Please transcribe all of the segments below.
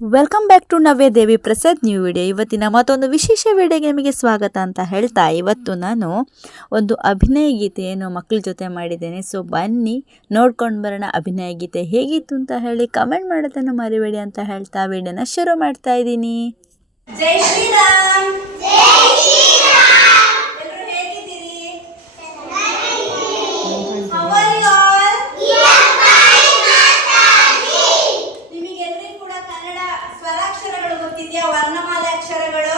Welcome back to Navya Devi Prasad new video ಇವತ್ತಿನ ಮತ್ತೊಂದು ವಿಶೇಷ ವಿಡಿಯೋಗೆ ನಿಮಗೆ ಸ್ವಾಗತ ಅಂತ ಹೇಳ್ತಾ ಇವತ್ತು ನಾನು ಒಂದು ಅಭಿನಯ ಗೀತೆಯನ್ನು ಮಕ್ಕಳ ಜೊತೆ ಮಾಡಿದ್ದೇನೆ. ಸೊ ಬನ್ನಿ ನೋಡ್ಕೊಂಡು ಬರೋಣ ಅಭಿನಯ ಗೀತೆ ಹೇಗಿತ್ತು ಅಂತ ಹೇಳಿ ಕಮೆಂಟ್ ಮಾಡೋದನ್ನು ಮರಿಬೇಡಿ ಅಂತ ಹೇಳ್ತಾ ವಿಡಿಯೋನ ಶುರು ಮಾಡ್ತಾ ಇದ್ದೀನಿ. ಜೈ ಶ್ರೀರಾಮ್! ಗೊತ್ತಿದೆಯಾ ವರ್ಣಮಾಲೆ ಅಕ್ಷರಗಳು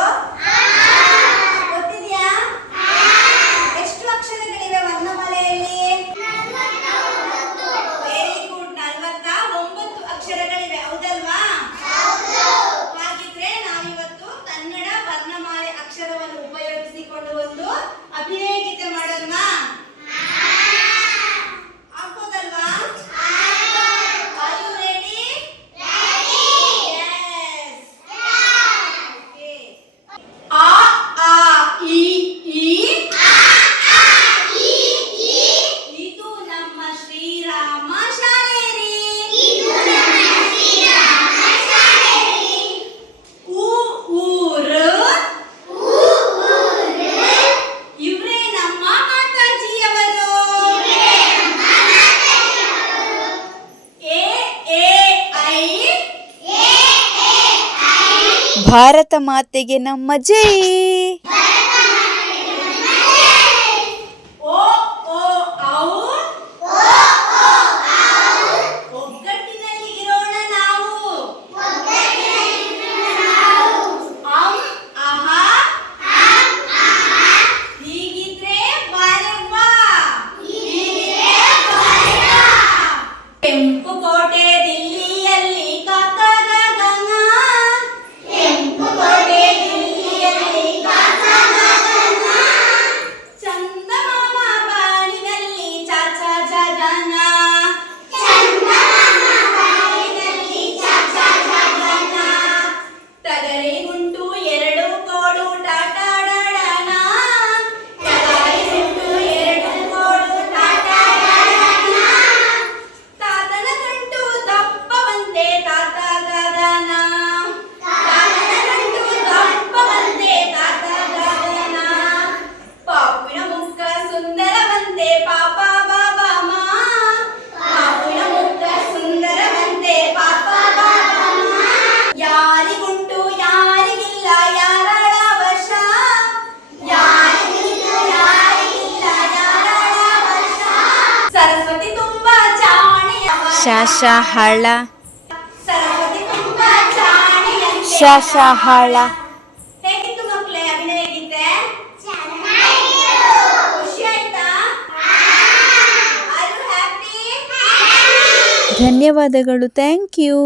ಭಾರತ ಮಾತೆಗೆ ನಮ್ಮ ಜೈ. ಶಾಶ ಹಳ ಶಾಶ ಹಳ ಧನ್ಯವಾದಗಳು ಥ್ಯಾಂಕ್ ಯು